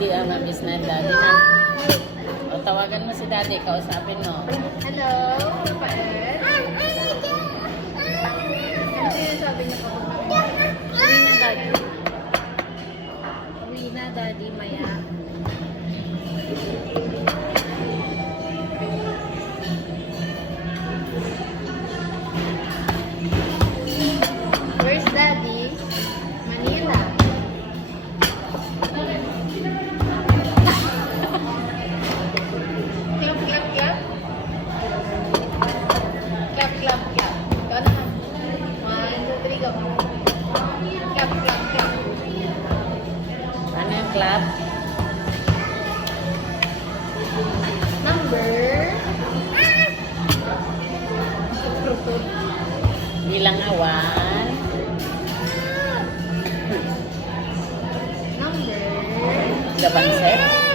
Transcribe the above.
Hindi mamiss na daddy na. O, tawagan mo si daddy, kausapin mo. Hello, Paet. Ano sinasabi niyo po? Uwi na, Daddy. Uwi na, Daddy, maya. Where's Daddy? Manila. Clap, clap, clap. Clap, clap, clap. Ikaw naman. 1, 2, 3, go. Clap, clap, clap. Ano yung clap? Number. Bilang awan. Number. Gabanset.